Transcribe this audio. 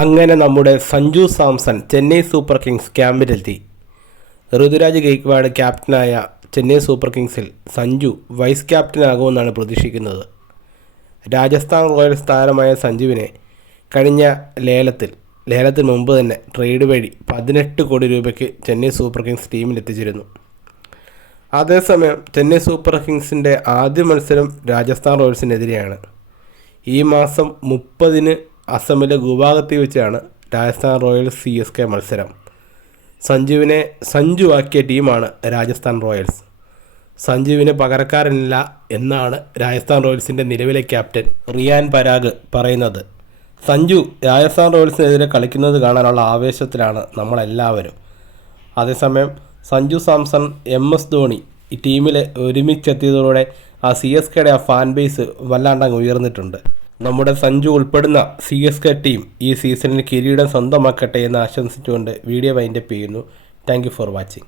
അങ്ങനെ നമ്മുടെ Sanju Samson Chennai Super Kings ക്യാമ്പിലെത്തി. ഋതുരാജ് ഗെയ്ക്വാഡ് ക്യാപ്റ്റനായ ചെന്നൈ സൂപ്പർ കിങ്സിൽ സഞ്ജു വൈസ് ക്യാപ്റ്റനാകുമെന്നാണ് പ്രതീക്ഷിക്കുന്നത്. രാജസ്ഥാൻ റോയൽസ് താരമായ സഞ്ജുവിനെ കഴിഞ്ഞ ലേലത്തിന് മുമ്പ് തന്നെ ട്രേഡ് വഴി 18 കോടി രൂപയ്ക്ക് ചെന്നൈ സൂപ്പർ കിങ്സ് ടീമിലെത്തിച്ചിരുന്നു. അതേസമയം ചെന്നൈ സൂപ്പർ കിങ്സിൻ്റെ ആദ്യ മത്സരം രാജസ്ഥാൻ റോയൽസിനെതിരെയാണ്. ഈ മാസം 30-ന് അസമിലെ ഗുവാഹത്തി വെച്ചാണ് രാജസ്ഥാൻ റോയൽസ് CSK മത്സരം. സഞ്ജുവിനെ സഞ്ജുവാക്കിയ ടീമാണ് രാജസ്ഥാൻ റോയൽസ്. സഞ്ജുവിന് പകരക്കാരനില്ല എന്നാണ് രാജസ്ഥാൻ റോയൽസിൻ്റെ നിലവിലെ ക്യാപ്റ്റൻ റിയാൻ പരാഗ് പറയുന്നത്. സഞ്ജു രാജസ്ഥാൻ റോയൽസിനെതിരെ കളിക്കുന്നത് കാണാനുള്ള ആവേശത്തിലാണ് നമ്മളെല്ലാവരും. അതേസമയം സഞ്ജു സാംസൺ, MS ധോണി ഈ ടീമിൽ ഒരുമിച്ചെത്തിയതോടെ ആ CSKയുടെ ആ ഫാൻ ബേസ് വല്ലാണ്ടങ്ങ് ഉയർന്നിട്ടുണ്ട്. നമ്മുടെ സഞ്ജു ഉൾപ്പെടുന്ന CSK ടീം ഈ സീസണിൽ കിരീടം സ്വന്തമാക്കട്ടെ എന്ന് ആശംസിച്ചുകൊണ്ട് വീഡിയോ വൈൻഡപ്പ് ചെയ്യുന്നു. Thank you for watching.